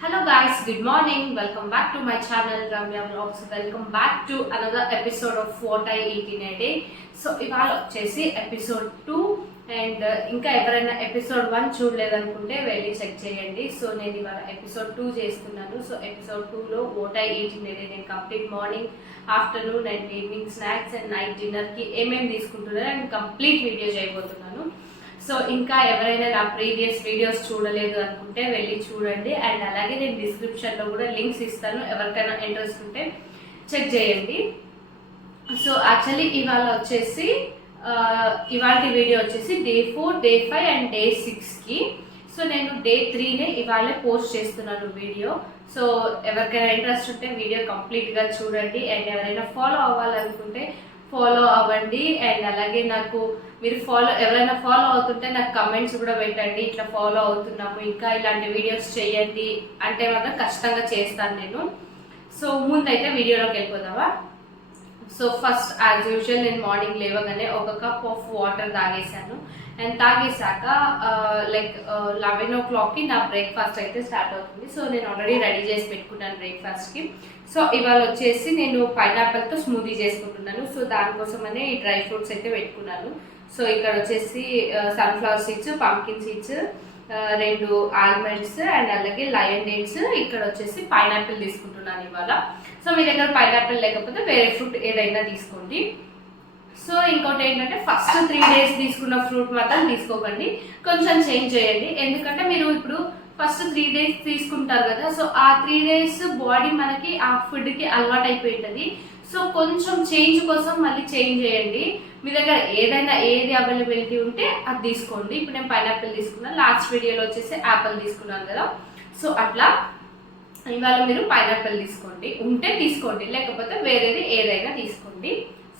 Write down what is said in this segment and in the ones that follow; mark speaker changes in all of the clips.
Speaker 1: Hello guys good morning welcome back to my channel Ramya blogs welcome back to another episode of What I Eat so ఇవాళ వచ్చేసి episode two and ఇంకా ఎవరైనా episode one చూడలేదనుకుంటే వెళ్ళి check చేయండి. So నేను ఇవాళ episode two చేస్తున్నాను. So episode టూలో ఓట్ ఐ ఈట్ నేను complete morning afternoon and evening snacks and night డిన్నర్కి ఏమేమి తీసుకుంటున్నాను అండ్ కంప్లీట్ వీడియో చేయబోతున్నాను. సో ఇంకా ఎవరైనా నా ప్రీవియస్ వీడియోస్ చూడలేదు అనుకుంటే వెళ్ళి చూడండి. అండ్ అలాగే నేను డిస్క్రిప్షన్లో కూడా లింక్స్ ఇస్తాను. ఎవరికైనా ఇంట్రెస్ట్ ఉంటే చెక్ చేయండి. సో యాక్చువల్లీ ఇవాళ వచ్చేసి ఇవాళ వీడియో వచ్చేసి day four day five and day సిక్స్కి సో నేను డే త్రీనే ఇవాళ పోస్ట్ చేస్తున్నాను వీడియో సో ఎవరికైనా ఇంట్రెస్ట్ ఉంటే వీడియో కంప్లీట్గా చూడండి. అండ్ ఎవరైనా ఫాలో అవ్వాలనుకుంటే ఫాలో అవ్వండి. అండ్ అలాగే నాకు మీరు ఫాలో ఎవరైనా ఫాలో అవుతుంటే నాకు కమెంట్స్ కూడా పెట్టండి. ఇట్లా ఫాలో అవుతున్నాము ఇంకా ఇలాంటి వీడియోస్ చేయండి అంటే మాత్రం కష్టంగా చేస్తాను నేను. సో ముందైతే వీడియోలోకి వెళ్ళిపోదామా? సో ఫస్ట్ యాజ్ యూజువల్ నేను మార్నింగ్ లేవగానే ఒక కప్ ఆఫ్ వాటర్ తాగేసాను అండ్ తాగేసాక లైక్ లెవెన్ ఓ క్లాక్కి నా బ్రేక్ఫాస్ట్ అయితే స్టార్ట్ అవుతుంది. సో నేను ఆల్రెడీ రెడీ చేసి పెట్టుకున్నాను బ్రేక్ఫాస్ట్కి సో ఇవాళ వచ్చేసి నేను పైనాపిల్తో స్మూదీ చేసుకుంటున్నాను. సో దానికోసమనే ఈ డ్రై ఫ్రూట్స్ అయితే పెట్టుకున్నాను. సో ఇక్కడ వచ్చేసి సన్ఫ్లవర్ సీడ్స్ పంకిన్ సీడ్స్ రెండు ఆల్మండ్స్ అండ్ అలాగే లయన్ డేట్స్ ఇక్కడ వచ్చేసి పైనాపిల్ తీసుకుంటున్నాను ఇవాళ. సో మీ దగ్గర పైనాపిల్ లేకపోతే వేరే ఫ్రూట్ ఏదైనా తీసుకోండి. సో ఇంకోటి ఏంటంటే ఫస్ట్ త్రీ డేస్ తీసుకున్న ఫ్రూట్ మాత్రం తీసుకోకండి. కొంచెం చేంజ్ చేయండి. ఎందుకంటే మీరు ఇప్పుడు ఫస్ట్ త్రీ డేస్ తీసుకుంటారు కదా సో ఆ త్రీ డేస్ బాడీ మనకి ఆ ఫుడ్కి అలవాటు అయిపోయింటుంది సో కొంచెం చేంజ్ కోసం మళ్ళీ చేంజ్ చేయండి. మీ దగ్గర ఏదైనా ఏది అవైలబిలిటీ ఉంటే అది తీసుకోండి. ఇప్పుడు నేను పైనాపిల్ తీసుకున్నాను లాస్ట్ వీడియోలో వచ్చేసి యాపిల్ తీసుకున్నాను కదా. సో అట్లా ఇవాళ మీరు పైనాపిల్ తీసుకోండి. ఉంటే తీసుకోండి లేకపోతే వేరేది ఏదైనా తీసుకోండి.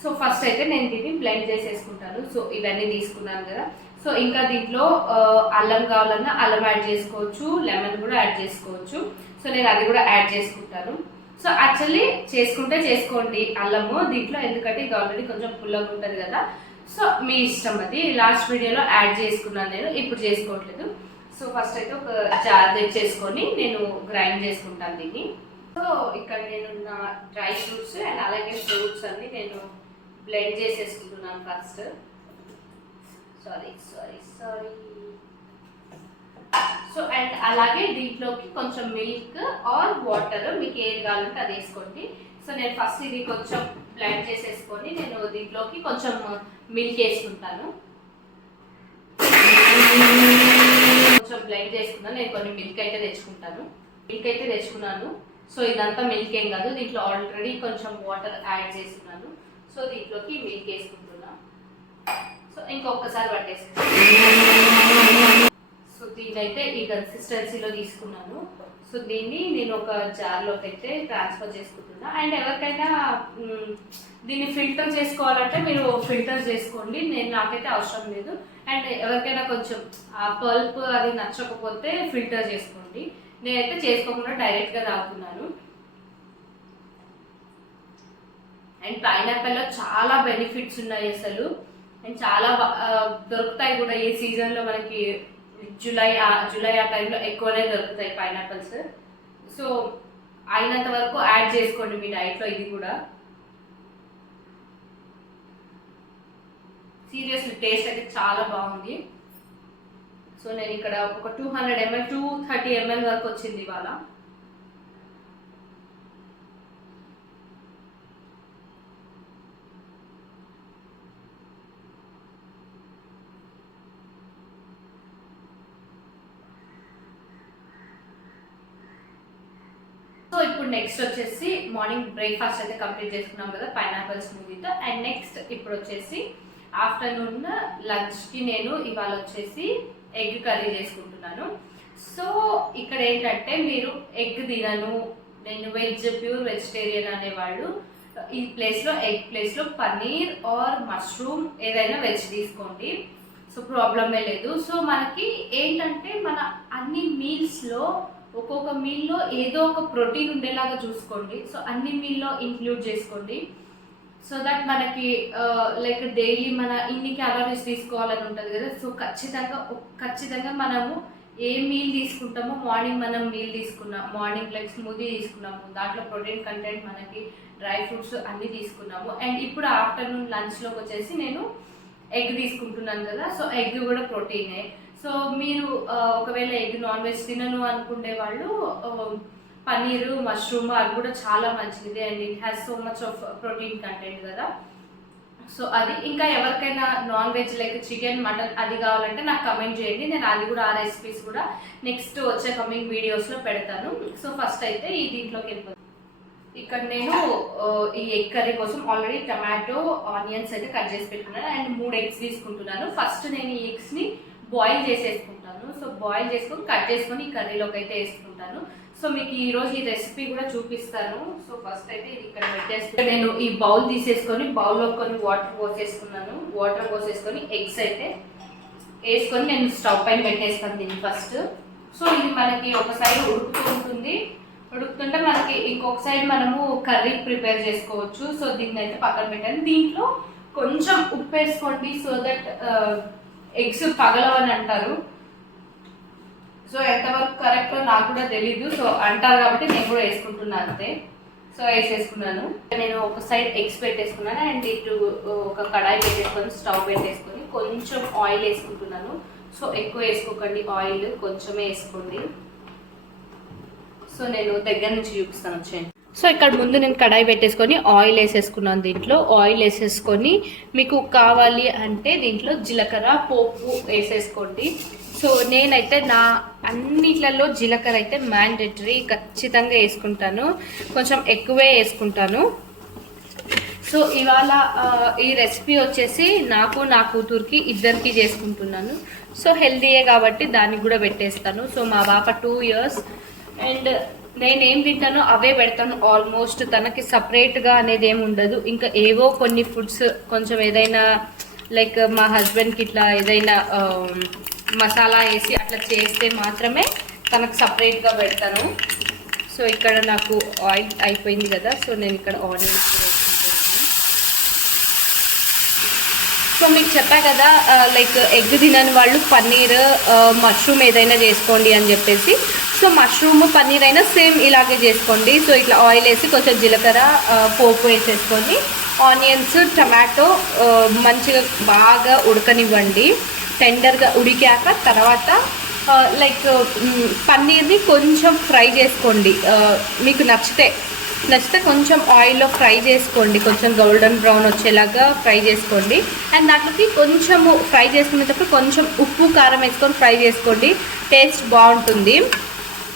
Speaker 1: సో ఫస్ట్ అయితే నేను దీన్ని బ్లెండ్ చేసేసుకుంటాను. సో ఇవన్నీ తీసుకున్నాను కదా. సో ఇంకా దీంట్లో అల్లం కావాలన్నా అల్లం యాడ్ చేసుకోవచ్చు లెమన్ కూడా యాడ్ చేసుకోవచ్చు. సో నేను అది కూడా యాడ్ చేసుకుంటాను. సో యాక్చువల్లీ చేసుకుంటే చేసుకోండి అల్లము దీంట్లో ఎందుకంటే ఇది ఆల్రెడీ కొంచెం పుల్లగా ఉంటుంది కదా. సో మీ ఇష్టం అది. లాస్ట్ వీడియోలో యాడ్ చేసుకున్నాను నేను ఇప్పుడు చేసుకోవట్లేదు. సో ఫస్ట్ అయితే ఒక జార్ తెచ్చేసుకొని నేను గ్రైండ్ చేసుకుంటాను దీన్ని. సో ఇక్కడ నేను నా డ్రై ఫ్రూట్స్ అండ్ అలాగే ఫ్రూట్స్ అన్ని నేను బ్లెండ్ చేసేసుకుంటున్నాను first sorry sorry sorry so and అలాగే దీంట్లోకి కొంచెం మిల్క్ ఆర్ వాటర్ మీకు ఏది కావాలంటే అది వేసుకోండి. సో నేను ఫస్ట్ ఇది కొంచెం బ్లెండ్ చేసేసుకొని నేను దీంట్లోకి కొంచెం మిల్క్ వేసుకుంటాను. కొంచెం బ్లెండ్ చేసుకున్నాను నేను కొన్ని మిల్క్ అయితే తెచ్చుకుంటాను. మిల్క్ అయితే తెచ్చుకున్నాను. సో ఇదంతా మిల్క్ ఏం కాదు. దీంట్లో ఆల్రెడీ కొంచెం వాటర్ యాడ్ చేస్తున్నాను. సో దీంట్లోకి మిల్క్ వేసుకుంటున్నాం. సో ఇంకొకసారి పట్టేసుకుంటాను సో దీన్నైతే ఈ కన్సిస్టెన్సీలో తీసుకున్నాను. సో దీన్ని నేను ఒక జార్లోకి అయితే ట్రాన్స్ఫర్ చేసుకుంటున్నా. అండ్ ఎవరికైనా దీన్ని ఫిల్టర్ చేసుకోవాలంటే మీరు ఫిల్టర్ చేసుకోండి. నేను నాకైతే అవసరం లేదు. అండ్ ఎవరికైనా కొంచెం ఆ పల్ప్ అది నచ్చకపోతే ఫిల్టర్ చేసుకోండి. నేనైతే చేసుకోకుండా డైరెక్ట్గా తాగుతున్నాను. అండ్ పైనాపిల్లో చాలా బెనిఫిట్స్ ఉన్నాయి అసలు. అండ్ చాలా దొరుకుతాయి కూడా ఈ సీజన్లో మనకి జూలై ఆ జూలై ఆ టైంలో ఎక్కువనే దొరుకుతాయి పైనాపిల్స్. సో అయినంత వరకు యాడ్ చేసుకోండి మీ డైట్లో ఇది కూడా. సీరియస్లీ టేస్ట్ అయితే చాలా బాగుంది. సో నేను ఇక్కడ ఒక two hundred ML two thirty ML వరకు వచ్చింది ఇవాళ సో ఇప్పుడు నెక్స్ట్ వచ్చేసి మార్నింగ్ బ్రేక్ఫాస్ట్ అయితే కంప్లీట్ చేసుకున్నాం కదా పైనాపిల్ స్మూదీతో అండ్ నెక్స్ట్ ఇప్పుడు వచ్చేసి ఆఫ్టర్నూన్ లంచ్కి నేను ఇవాళ వచ్చేసి ఎగ్ కర్రీ చేసుకుంటున్నాను. సో ఇక్కడ ఏంటంటే మీరు ఎగ్ తినను. నేను వెజ్ ప్యూర్ వెజిటేరియన్ అనేవాళ్ళు. ఈ ప్లేస్లో ఎగ్ ప్లేస్లో పన్నీర్ ఆర్ మష్రూమ్ ఏదైనా వెజ్ తీసుకోండి. సో ప్రాబ్లమే లేదు. సో మనకి ఏంటంటే మన అన్ని మీల్స్లో ఒక్కొక్క మీల్లో ఏదో ఒక ప్రోటీన్ ఉండేలాగా చూసుకోండి. సో అన్ని మీల్లో ఇంక్లూడ్ చేసుకోండి. సో దట్ మనకి uh, లైక్ డైలీ మన ఇన్ని క్యాలరీస్ తీసుకోవాలని ఉంటుంది కదా. సో ఖచ్చితంగా ఖచ్చితంగా మనము ఏ మీల్ తీసుకుంటామో మార్నింగ్ మనం మీల్ తీసుకున్నాం మార్నింగ్ లైక్ స్మూదీ తీసుకున్నాము దాంట్లో ప్రోటీన్ కంటెంట్ మనకి డ్రై ఫ్రూట్స్ అన్నీ తీసుకున్నాము. అండ్ ఇప్పుడు ఆఫ్టర్నూన్ లంచ్లోకి వచ్చేసి నేను ఎగ్ తీసుకుంటున్నాను కదా. సో ఎగ్ కూడా ప్రోటీనే సో మీరు ఒకవేళ ఎగ్ నాన్ వెజ్ తినను అనుకునే వాళ్ళు పన్నీరు మష్రూమ్ అది కూడా చాలా మంచిది. And it has so much of protein content కదా. సో అది ఇంకా ఎవరికైనా non veg like chicken mutton అది కావాలంటే నాకు కమెంట్ చేయండి. నేను అది కూడా ఆ రెసిపీస్ కూడా నెక్స్ట్ వచ్చే కమింగ్ వీడియోస్లో పెడతాను. సో ఫస్ట్ అయితే ఈ దీంట్లోకి వెళ్ళిపోతాను ఇక్కడ నేను ఈ ఎగ్ కర్రీ కోసం ఆల్రెడీ టమాటో ఆనియన్స్ అయితే కట్ చేసి పెట్టుకున్నాను. అండ్ మూడు ఎగ్స్ తీసుకుంటున్నాను. ఫస్ట్ నేను ఈ ఎగ్స్ని బాయిల్ చేసేసుకుంటాను. సో బాయిల్ చేసుకొని కట్ చేసుకొని ఈ కర్రీలోకి అయితే వేసుకుంటాను. సో మీకు ఈ రోజు ఈ రెసిపీ కూడా చూపిస్తాను. సో ఫస్ట్ అయితే ఇది ఇక్కడ పెట్టేసుకుని నేను ఈ బౌల్ తీసేసుకొని బౌల్లో కొన్ని వాటర్ పోసేసుకున్నాను. వాటర్ పోసేసుకొని ఎగ్స్ అయితే వేసుకొని నేను స్టవ్ పైన పెట్టేస్తాను దీన్ని ఫస్ట్. సో ఇది మనకి ఒక సైడ్ ఉడుకుతూ ఉంటుంది. ఉడుకుతుంటే మనకి ఇంకొక సైడ్ మనము కర్రీ ప్రిపేర్ చేసుకోవచ్చు. సో దీన్ని అయితే పక్కన పెట్టాను. దీంట్లో కొంచెం ఉప్పు వేసుకోండి. సో దట్ ఎగ్స్ పగలవని అంటారు. సో ఎంతవరకు కరెక్ట్ నాకు కూడా తెలీదు. సో అంటారు కాబట్టి నేను కూడా వేసుకుంటున్నాను అంతే. సో వేసేసుకున్నాను. నేను ఒక సైడ్ ఎగ్స్ పెట్టేసుకున్నాను. అండ్ ఇటు ఒక కడాయి పెట్టేసుకొని స్టవ్ పెట్టేసుకొని కొంచెం ఆయిల్ వేసుకుంటున్నాను. సో ఎక్కువ వేసుకోకండి. ఆయిల్ కొంచెమే వేసుకోండి. సో నేను దగ్గర నుంచి చూపిస్తాను వచ్చేయండి. సో ఇక్కడ ముందు నేను కడాయి పెట్టేసుకొని ఆయిల్ వేసేసుకున్నాను దీంట్లో. ఆయిల్ వేసేసుకొని మీకు కావాలి అంటే దీంట్లో జీలకర్ర పోపు వేసేసుకోండి. సో నేనైతే నా అన్నిట్లలో జీలకర్ర అయితే మ్యాండేటరీ ఖచ్చితంగా వేసుకుంటాను. కొంచెం ఎక్కువే వేసుకుంటాను. సో ఇవాళ ఈ రెసిపీ వచ్చేసి నాకు నా కూతురికి ఇద్దరికి చేసుకుంటున్నాను. సో హెల్దీయే కాబట్టి దానికి కూడా పెట్టేస్తాను. సో మా పాప టూ ఇయర్స్ అండ్ నేనేం తింటానో అవే పెడతాను. ఆల్మోస్ట్ తనకి సపరేట్గా అనేది ఏమి ఉండదు. ఇంకా ఏవో కొన్ని ఫుడ్స్ కొంచెం ఏదైనా లైక్ మా హస్బెండ్కి ఇట్లా ఏదైనా um, మసాలా వేసి అట్లా చేస్తే మాత్రమే తనకు సపరేట్గా పెడతాను. సో ఇక్కడ నాకు ఆయిల్ అయిపోయింది కదా సో నేను ఇక్కడ ఆనియన్స్ సో మీకు చెప్పా కదా uh, లైక్ ఎగ్ తినని వాళ్ళు పన్నీర్ uh, మష్రూమ్ ఏదైనా చేసుకోండి అని చెప్పేసి. సో మష్రూమ్ పన్నీర్ అయినా సేమ్ ఇలాగే చేసుకోండి. సో ఇట్లా ఆయిల్ వేసి కొంచెం జీలకర్ర పోపు వేసేసుకొని ఆనియన్స్ టమాటో మంచిగా బాగా ఉడకనివ్వండి. టెండర్గా ఉడికాక తర్వాత లైక్ పన్నీర్ని కొంచెం ఫ్రై చేసుకోండి. మీకు నచ్చితే నచ్చితే కొంచెం ఆయిల్లో ఫ్రై చేసుకోండి. కొంచెం గోల్డెన్ బ్రౌన్ వచ్చేలాగా ఫ్రై చేసుకోండి. అండ్ దాంట్లోకి కొంచెము ఫ్రై చేసుకునేటప్పుడు కొంచెం ఉప్పు కారం వేసుకొని ఫ్రై చేసుకోండి. టేస్ట్ బాగుంటుంది.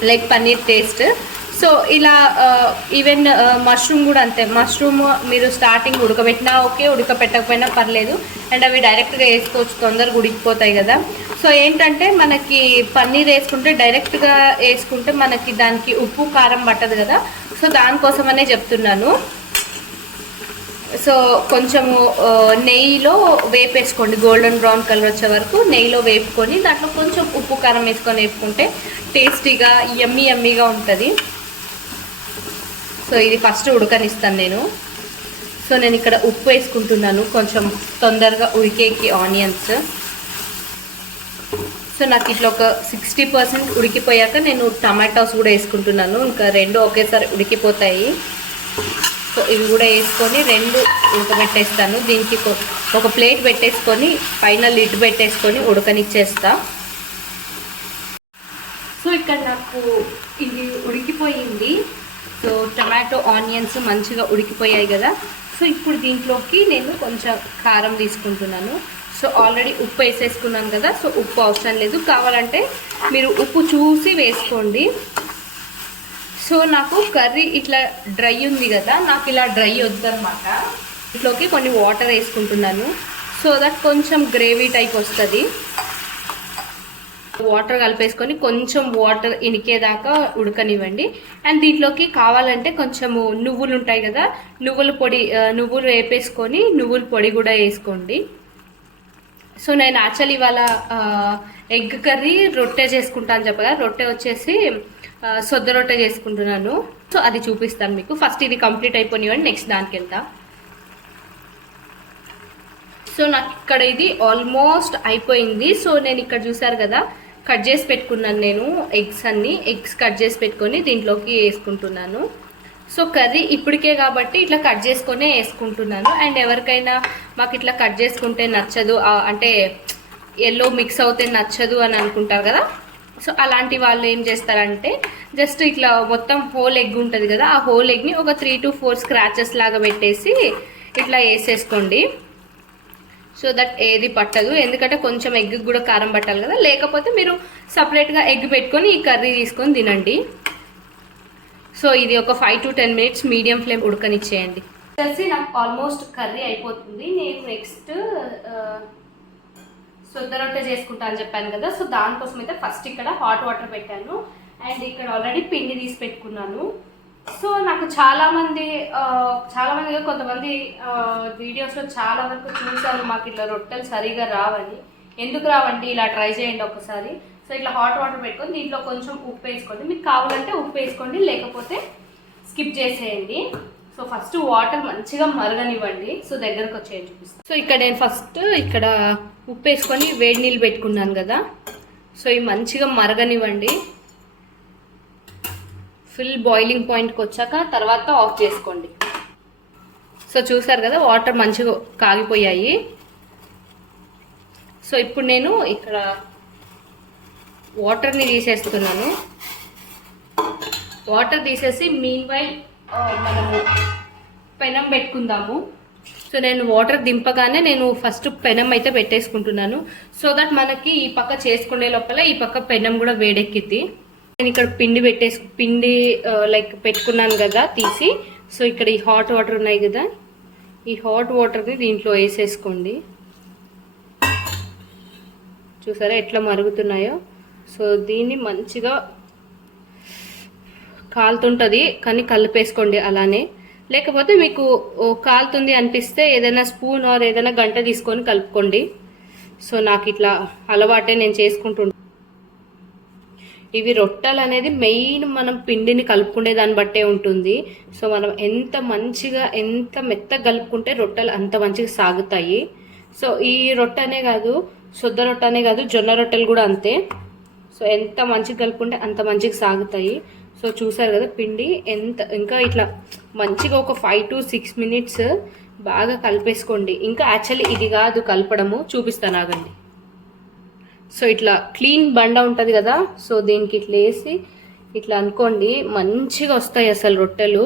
Speaker 1: Like paneer taste. సో ఇలా ఈవెన్ మష్రూమ్ కూడా అంతే. మష్రూమ్ మీరు స్టార్టింగ్ ఉడకబెట్టినా ఓకే ఉడకబెట్టకపోయినా పర్లేదు. అండ్ అవి డైరెక్ట్గా వేసుకోవచ్చు తొందరగా ఉడికిపోతాయి కదా. సో ఏంటంటే మనకి పన్నీర్ వేసుకుంటే డైరెక్ట్గా వేసుకుంటే మనకి దానికి ఉప్పు కారం పట్టదు కదా. సో దానికోసమనే చెప్తున్నాను. సో కొంచెము నెయ్యిలో వేపేసుకోండి. గోల్డెన్ బ్రౌన్ కలర్ వచ్చే వరకు నెయ్యిలో వేపుకొని దాంట్లో కొంచెం ఉప్పు కారం వేసుకొని వేపుకుంటే టేస్టీగా యమ్మీ యమ్మీగా ఉంటుంది. సో ఇది ఫస్ట్ ఉడకనిస్తాను నేను. సో నేను ఇక్కడ ఉప్పు వేసుకుంటున్నాను. కొంచెం తొందరగా ఉడికేకి ఆనియన్స్. సో నాకు ఇట్లా ఒక సిక్స్టీ పర్సెంట్ ఉడికిపోయాక నేను టమాటాస్ కూడా వేసుకుంటున్నాను. ఇంకా రెండు ఒకేసారి ఉడికిపోతాయి. సో ఇవి కూడా వేసుకొని రెండు ఉడకబెట్టేస్తాను దీనికి ఒక ప్లేట్ పెట్టేసుకొని పైన లిడ్ పెట్టేసుకొని ఉడకనిచ్చేస్తా. సో ఇక్కడ నాకు ఇది ఉడికిపోయింది. సో టమాటో ఆనియన్స్ మంచిగా ఉడికిపోయాయి కదా. సో ఇప్పుడు దీంట్లోకి నేను కొంచెం కారం తీసుకుంటున్నాను. సో ఆల్రెడీ ఉప్పు వేసేసుకున్నాను కదా. సో ఉప్పు అవసరం లేదు. కావాలంటే మీరు ఉప్పు చూసి వేసుకోండి. సో నాకు కర్రీ ఇట్లా డ్రై ఉంది కదా నాకు ఇలా డ్రై వద్దనమాట ఇంట్లోకి కొన్ని వాటర్ వేసుకుంటున్నాను. సో దట్ కొంచెం గ్రేవీ టైప్ వస్తుంది. వాటర్ కలిపేసుకొని కొంచెం వాటర్ ఇనికేదాకా ఉడకనివ్వండి. అండ్ దీంట్లోకి కావాలంటే కొంచెము నువ్వులు ఉంటాయి కదా నువ్వుల పొడి నువ్వులు వేపేసుకొని నువ్వుల పొడి కూడా వేసుకోండి. సో నేను యాక్చువల్ ఇవాళ ఎగ్ కర్రీ రొట్టె చేసుకుంటాను చెప్పగా రొట్టె వచ్చేసి సొద్ద రొట్టె చేసుకుంటున్నాను. సో అది చూపిస్తాను మీకు. ఫస్ట్ ఇది కంప్లీట్ అయిపోయినాయి నెక్స్ట్ దానికి వెళ్తా. సో నాకు ఇక్కడ ఇది ఆల్మోస్ట్ అయిపోయింది. సో నేను ఇక్కడ చూసారు కదా కట్ చేసి పెట్టుకున్నాను నేను ఎగ్స్ అన్ని. ఎగ్స్ కట్ చేసి పెట్టుకొని దీంట్లోకి వేసుకుంటున్నాను. సో కర్రీ ఇప్పటికే కాబట్టి ఇట్లా కట్ చేసుకొనే వేసుకుంటున్నాను. అండ్ ఎవరికైనా మాకు ఇట్లా కట్ చేసుకుంటే నచ్చదు అంటే ఎల్లో మిక్స్ అవుతే నచ్చదు అని అనుకుంటారు కదా? సో అలాంటి వాళ్ళు ఏం చేస్తారంటే జస్ట్ ఇట్లా మొత్తం హోల్ ఎగ్ ఉంటుంది కదా ఆ హోల్ ఎగ్ని ఒక త్రీ టు ఫోర్ స్క్రాచెస్ లాగా పెట్టేసి ఇట్లా వేసేసుకోండి. సో దట్ ఏది పట్టదు. ఎందుకంటే కొంచెం ఎగ్ కూడా కారం పట్టాలి కదా? లేకపోతే మీరు సపరేట్గా ఎగ్ పెట్టుకొని ఈ కర్రీ తీసుకొని తినండి. సో ఇది ఒక five to ten minutes medium flame ఉడకనిచ్చేయండి. తెలిసి నాకు ఆల్మోస్ట్ కర్రీ అయిపోతుంది. నేను నెక్స్ట్ శుద్ధ రొట్టె చేసుకుంటా అని చెప్పాను కదా. సో దానికోసం అయితే ఫస్ట్ ఇక్కడ హాట్ వాటర్ పెట్టాను. అండ్ ఇక్కడ ఆల్రెడీ పిండి తీసి పెట్టుకున్నాను. సో నాకు చాలామంది చాలామంది కొంతమంది వీడియోస్లో చాలా వరకు చూశాను మాకు ఇట్లా రొట్టెలు సరిగా రావని. ఎందుకు రావండి? ఇలా ట్రై చేయండి ఒకసారి. సో ఇట్లా హాట్ వాటర్ పెట్టుకొని దీంట్లో కొంచెం ఉప్పు వేసుకోండి. మీకు కావాలంటే ఉప్పు వేసుకోండి లేకపోతే స్కిప్ చేసేయండి. సో ఫస్ట్ వాటర్ మంచిగా మరగనివ్వండి. సో దగ్గరకు వచ్చేది చూపిస్తాను. సో ఇక్కడ నేను ఫస్ట్ ఇక్కడ ఉప్పు వేసుకొని వేడి నీళ్ళు పెట్టుకున్నాను కదా. సో ఇవి మంచిగా మరగనివ్వండి. ఫుల్ బాయిలింగ్ పాయింట్కి వచ్చాక తర్వాత ఆఫ్ చేసుకోండి. సో చూసారు కదా వాటర్ మంచిగా కాగిపోయాయి. సో ఇప్పుడు నేను ఇక్కడ వాటర్ని తీసేస్తున్నాను. వాటర్ తీసేసి మీన్ వైల్ మనము పెనం పెట్టుకుందాము. సో నేను వాటర్ దింపగానే నేను ఫస్ట్ పెనం అయితే పెట్టేసుకుంటున్నాను. సో దట్ మనకి ఈ పక్క చేసుకునే లోపల ఈ పక్క పెనం కూడా వేడెక్కిద్ది. నేను ఇక్కడ పిండి పెట్టేసి పిండి లైక్ పెట్టుకున్నాను కదా తీసి. సో ఇక్కడ ఈ హాట్ వాటర్ ఉన్నాయి కదా. ఈ హాట్ వాటర్ని దీంట్లో వేసేసుకోండి. చూసారా ఎట్లా మరుగుతున్నాయో? సో దీన్ని మంచిగా కాలుతుంటుంది కానీ కలిపేసుకోండి అలానే. లేకపోతే మీకు ఓ కాలుతుంది అనిపిస్తే ఏదైనా స్పూన్ ఆర్ ఏదైనా గంట తీసుకొని కలుపుకోండి. సో నాకు ఇట్లా అలవాటే నేను చేసుకుంటుంటా ఇవి రొట్టెలు అనేది మెయిన్ మనం పిండిని కలుపుకునే దాన్ని బట్టే ఉంటుంది. సో మనం ఎంత మంచిగా ఎంత మెత్తగా కలుపుకుంటే రొట్టెలు అంత మంచిగా సాగుతాయి. సో ఈ రొట్టెనే కాదు శుద్ధ రొట్టెనే కాదు జొన్న రొట్టెలు కూడా అంతే. సో ఎంత మంచిగా కలుపుకుంటే అంత మంచిగా సాగుతాయి. సో చూసారు కదా పిండి ఎంత ఇంకా ఇట్లా మంచిగా ఒక ఫైవ్ టు సిక్స్ మినిట్స్ బాగా కలిపేసుకోండి. ఇంకా యాక్చువల్లీ ఇది కాదు కలపడము చూపిస్తాను ఆగండి. సో ఇట్లా క్లీన్ బండ ఉంటుంది కదా సో దీనికి ఇట్లా వేసి ఇట్లా అనుకోండి మంచిగా వస్తాయి అసలు రొట్టెలు.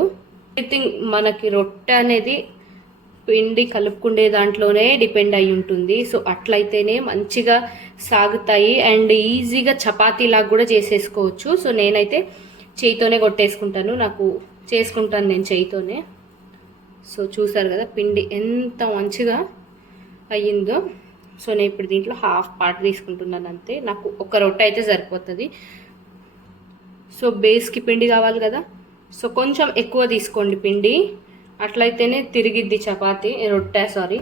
Speaker 1: ఎవ్రీథింగ్ మనకి రొట్టె అనేది పిండి కలుపుకునే దాంట్లోనే డిపెండ్ అయి ఉంటుంది. సో అట్లయితేనే మంచిగా సాగుతాయి. అండ్ ఈజీగా చపాతీలాగా కూడా చేసేసుకోవచ్చు. సో నేనైతే చేయితోనే కొట్టేసుకుంటాను నాకు చేసుకుంటాను నేను చేయితోనే. సో చూసారు కదా పిండి ఎంత మంచిగా అయ్యిందో. సో నేను ఇప్పుడు దీంట్లో హాఫ్ పార్ట్ తీసుకుంటున్నాను అంతే. నాకు ఒక రొట్టె అయితే సరిపోతుంది. సో బేస్కి పిండి కావాలి కదా. సో కొంచెం ఎక్కువ తీసుకోండి పిండి. అట్లయితేనే తిరిగిద్ది చపాతి రొట్టె సారీ.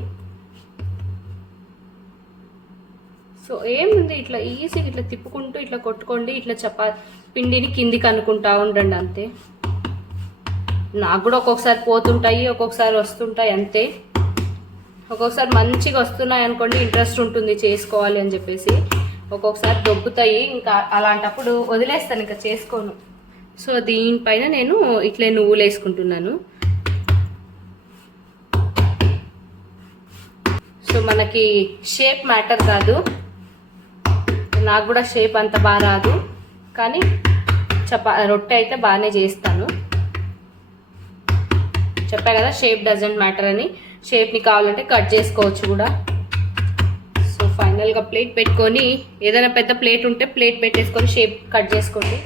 Speaker 1: సో ఏముంది ఇట్లా ఈజీగా ఇట్లా తిప్పుకుంటూ ఇట్లా కొట్టుకోండి ఇట్లా చపాతి పిండిని కిందికి అనుకుంటా ఉండండి అంతే. నాకు కూడా ఒక్కొక్కసారి పోతుంటాయి ఒక్కొక్కసారి వస్తుంటాయి అంతే. ఒక్కొక్కసారి మంచిగా వస్తున్నాయి అనుకోండి ఇంట్రెస్ట్ ఉంటుంది చేసుకోవాలి అని చెప్పేసి. ఒక్కొక్కసారి దొబ్బుతాయి ఇంకా అలాంటప్పుడు వదిలేస్తాను ఇంకా చేసుకోను. సో దీనిపైన నేను ఇట్లే నువ్వులు వేసుకుంటున్నాను. సో మనకి షేప్ మ్యాటర్ కాదు. నాకు కూడా షేప్ అంత బాగా రాదు. కానీ చపా రొట్టె అయితే బాగానే చేస్తాను. చెప్పా కదా షేప్ డజంట్ మ్యాటర్ అని. షేప్ని కావాలంటే కట్ చేసుకోవచ్చు కూడా. సో ఫైనల్గా ప్లేట్ పెట్టుకొని ఏదైనా పెద్ద ప్లేట్ ఉంటే ప్లేట్ పెట్టేసుకొని షేప్ కట్ చేసుకోండి.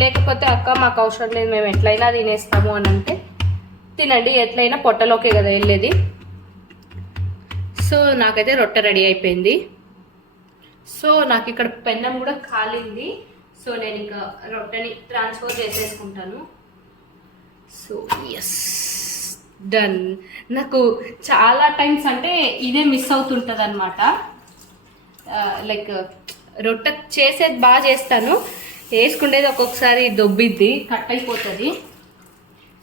Speaker 1: లేకపోతే అక్క మాకు అవసరం లేదు మేము ఎట్లయినా తినేస్తాము అని అంటే తినండి ఎట్లయినా పొట్టలోకే కదా వెళ్ళేది. సో నాకైతే రొట్టె రెడీ అయిపోయింది. సో నాకు ఇక్కడ పెన్నం కూడా కాలింది. సో నేను ఇంకా రొట్టెని ట్రాన్స్ఫర్ చేసేసుకుంటాను. సో ఎస్ డన్ నాకు చాలా టైమ్స్ అంటే ఇదే మిస్ అవుతుంటుంది అనమాట లైక్ రొట్టె చేసేది బాగా చేస్తాను. వేసుకునేది ఒక్కొక్కసారి దొబ్బిద్ది కట్ అయిపోతుంది.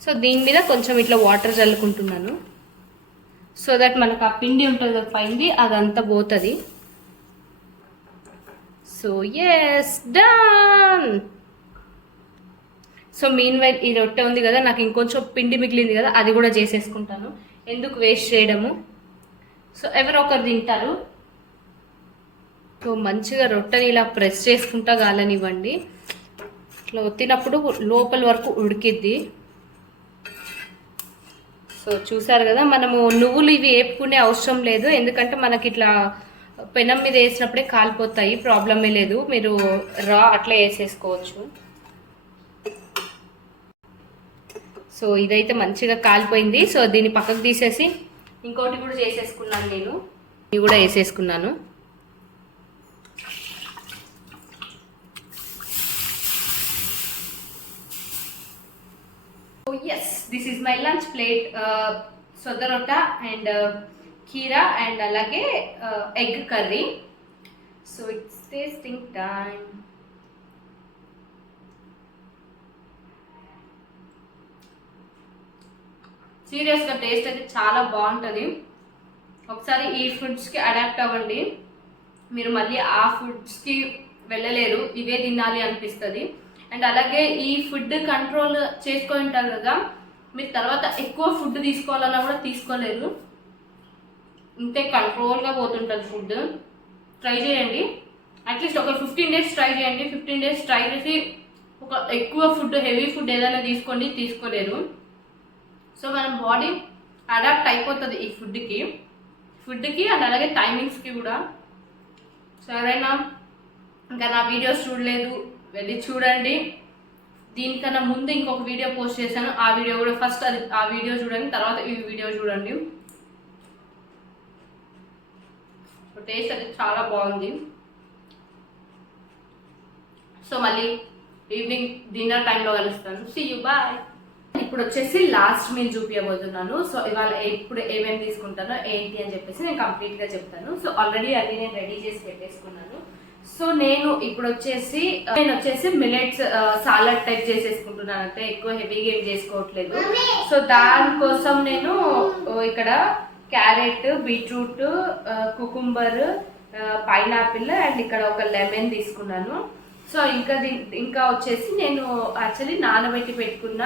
Speaker 1: సో దీని మీద కొంచెం ఇట్లా వాటర్ చల్లుకుంటున్నాను. సో దట్ మనకు ఆ పిండి ఉంటుంది పైంది అదంతా పోతుంది. So yes done so meanwhile ఈ రొట్టె ఉంది కదా నాకు ఇంకొంచెం పిండి మిగిలింది కదా అది కూడా చేసేసుకుంటాను. ఎందుకు వేస్ట్ చేయడము? సో ఎవరో ఒకరు తింటారు. సో మంచిగా రొట్టెని ఇలా ప్రెస్ చేసుకుంటా కాలనివ్వండి ఇట్లా ఒత్తినప్పుడు లోపల వరకు ఉడికిద్ది. సో చూసారు కదా మనము నువ్వులు ఇవి వేపుకునే అవసరం లేదు. ఎందుకంటే మనకి ఇట్లా పెనం మీద వేసినప్పుడే కాలిపోతాయి ప్రాబ్లమే లేదు. మీరు రా అట్లా వేసేసుకోవచ్చు. సో ఇదైతే మంచిగా కాలిపోయింది. సో దీన్ని పక్కకు తీసేసి ఇంకోటి కూడా చేసేసుకున్నాను నేను. ఇది కూడా వేసేసుకున్నాను. Yes this is my lunch plate సొద్దరొట్ట and కీరా అండ్ అలాగే egg curry. So it's tasting time సీరియస్గా టేస్ట్ అయితే చాలా బాగుంటుంది. ఒకసారి ఈ ఫుడ్స్కి అడాప్ట్ అవ్వండి. మీరు మళ్ళీ ఆ ఫుడ్స్కి వెళ్ళలేరు ఇవే తినాలి అనిపిస్తుంది. అండ్ అలాగే ఈ ఫుడ్ కంట్రోల్ చేసుకొని ఉంటారు కదా మీరు తర్వాత ఎక్కువ ఫుడ్ తీసుకోవాలన్నా కూడా తీసుకోలేరు. ఇంతే కంట్రోల్గా పోతుంటుంది ఫుడ్ ట్రై చేయండి. అట్లీస్ట్ ఒక ఫిఫ్టీన్ డేస్ ట్రై చేయండి. ఫిఫ్టీన్ డేస్ ట్రై చేసి ఒక ఎక్కువ ఫుడ్ హెవీ ఫుడ్ ఏదైనా తీసుకోండి తీసుకోలేరు. సో మన బాడీ అడాప్ట్ అయిపోతుంది ఈ ఫుడ్కి ఫుడ్కి అండ్ అలాగే టైమింగ్స్కి కూడా. సో ఎవరైనా ఇంకా నా వీడియోస్ చూడలేదు వెళ్ళి చూడండి. దీనికన్నా ముందు ఇంకొక వీడియో పోస్ట్ చేశాను. ఆ వీడియో కూడా ఫస్ట్ అది ఆ వీడియో చూడండి తర్వాత ఈ వీడియో చూడండి సో టేస్ట్ అది చాలా బాగుంది. సో మళ్ళీ ఈవినింగ్ డిన్నర్ టైంలో కలుస్తాను. సి యూ బాయ్ ఇప్పుడు వచ్చేసి లాస్ట్ మీల్ చూపించబోతున్నాను సో ఇవాళ ఇప్పుడు ఏమేమి తీసుకుంటానో ఏంటి అని చెప్పేసి నేను కంప్లీట్గా చెప్తాను. సో ఆల్రెడీ అన్ని నేను రెడీ చేసి పెట్టేసుకున్నాను. సో నేను ఇప్పుడు వచ్చేసి నేను వచ్చేసి మిలెట్స్ సాలడ్ టైప్ చేసేసుకుంటున్నాను. అంటే ఎక్కువ హెవీగా ఏం చేసుకోవట్లేదు. సో దానికోసం నేను ఓ, ఇక్కడ carrot beetroot cucumber pineapple and ఇక్కడ ఒక లెమన్ తీసుకున్నాను. సో ఇంకా ఇంకా వచ్చేసి నేను యాక్చువల్లీ నానబెట్టి పెట్టుకున్న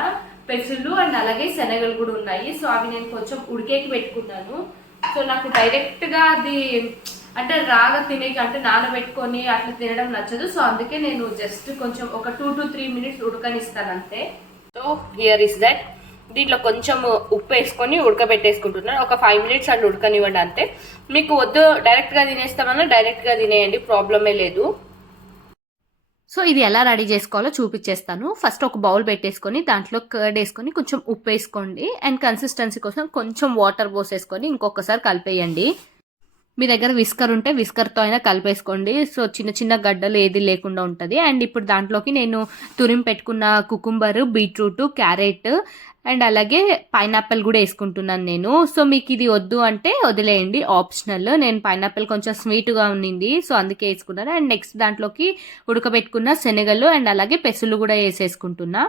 Speaker 1: పెసులు అండ్ అలాగే శనగలు కూడా ఉన్నాయి. సో అవి నేను కొంచెం ఉడికేకి పెట్టుకున్నాను. సో నాకు డైరెక్ట్గా అది అంటే రాగా తినేకి అంటే నానబెట్టుకొని అట్లా తినడం నచ్చదు. సో అందుకే నేను జస్ట్ కొంచెం ఒక టూ టు త్రీ మినిట్స్ ఉడకనిస్తాను అంతే. సో హియర్ ఇస్ దట్ దీంట్లో కొంచెం ఉప్పు వేసుకొని ఉడకబెట్టేసుకుంటున్నాను. ఒక ఫైవ్ మినిట్స్ అండ్ ఉడకనివ్వండి అంతే. మీకు వద్దు డైరెక్ట్గా తినేస్తామన్నా డైరెక్ట్గా తినేయండి ప్రాబ్లమే లేదు. సో ఇది ఎలా రెడీ చేసుకోవాలో చూపించేస్తాను ఫస్ట్ ఒక బౌల్ పెట్టేసుకొని దాంట్లో కర్డ్ వేసుకొని కొంచెం ఉప్పు వేసుకోండి. అండ్ కన్సిస్టెన్సీ కోసం కొంచెం వాటర్ పోసేసుకొని ఇంకొకసారి కలిపేయండి. మీ దగ్గర విస్కర్ ఉంటే విస్కర్తో అయినా కలిపేసుకోండి. సో చిన్న చిన్న గడ్డలు ఏది లేకుండా ఉంటుంది. అండ్ ఇప్పుడు దాంట్లోకి నేను తురిమి పెట్టుకున్న కుకుంబర్ బీట్రూట్ క్యారెట్ అండ్ అలాగే పైనాపిల్ కూడా వేసుకుంటున్నాను నేను. సో మీకు ఇది వద్దు అంటే వదిలేయండి. ఆప్షనల్ నేను పైనాపిల్ కొంచెం స్వీట్గా ఉన్నింది. సో అందుకే వేసుకున్నాను. అండ్ నెక్స్ట్ దాంట్లోకి ఉడకబెట్టుకున్న శనగలు అండ్ అలాగే పెసులు కూడా వేసేసుకుంటున్నా.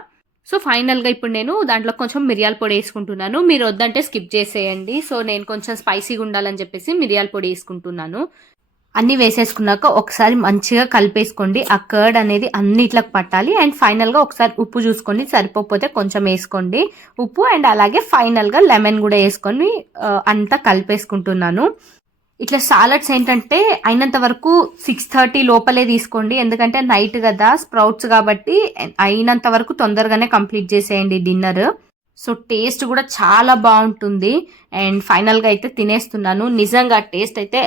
Speaker 1: సో ఫైనల్గా ఇప్పుడు నేను దాంట్లో కొంచెం మిరియాల పొడి వేసుకుంటున్నాను. మీరు వద్దంటే స్కిప్ చేసేయండి. సో నేను కొంచెం స్పైసీగా ఉండాలని చెప్పేసి మిరియాల పొడి వేసుకుంటున్నాను. అన్నీ వేసేసుకున్నాక ఒకసారి మంచిగా కలిపేసుకోండి. ఆ కర్డ్ అనేది అన్నిట్లకు పట్టాలి. అండ్ ఫైనల్గా ఒకసారి ఉప్పు చూసుకోండి. సరిపోతే కొంచెం వేసుకోండి. ఉప్పు అండ్ అలాగే ఫైనల్గా లెమన్ కూడా వేసుకొని అంతా కలిపేసుకుంటున్నాను. ఇట్లా సాలడ్స్ ఏంటంటే అయినంత వరకు సిక్స్ థర్టీ లోపలే తీసుకోండి. ఎందుకంటే నైట్ కదా స్ప్రౌట్స్ కాబట్టి అయినంత వరకు తొందరగానే కంప్లీట్ చేసేయండి డిన్నర్ సో టేస్ట్ కూడా చాలా బాగుంటుంది. అండ్ ఫైనల్గా అయితే తినేస్తున్నాను. నిజంగా టేస్ట్ అయితే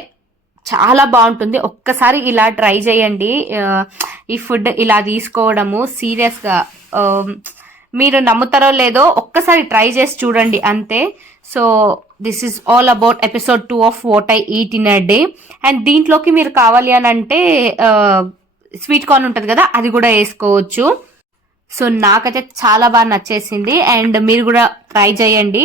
Speaker 1: చాలా బాగుంటుంది. ఒక్కసారి ఇలా ట్రై చేయండి. ఈ ఫుడ్ ఇలా తీసుకోవడము సీరియస్గా మీరు నమ్ముతారో లేదో ఒక్కసారి ట్రై చేసి చూడండి అంతే. So this is all about episode two of what I eat in a day and దీంట్లోకి మీరు కావాలి అని అంటే స్వీట్ కార్న్ ఉంటుంది కదా అది కూడా వేసుకోవచ్చు. సో నాకైతే చాలా బాగా నచ్చేసింది. అండ్ మీరు కూడా ట్రై చేయండి.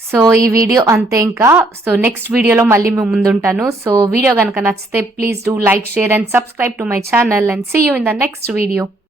Speaker 1: సో ఈ వీడియో అంతే ఇంకా. సో నెక్స్ట్ వీడియోలో మళ్ళీ మేము ముందుంటాను. సో వీడియో కనుక నచ్చితే please do like share and subscribe to my channel and see you in the next video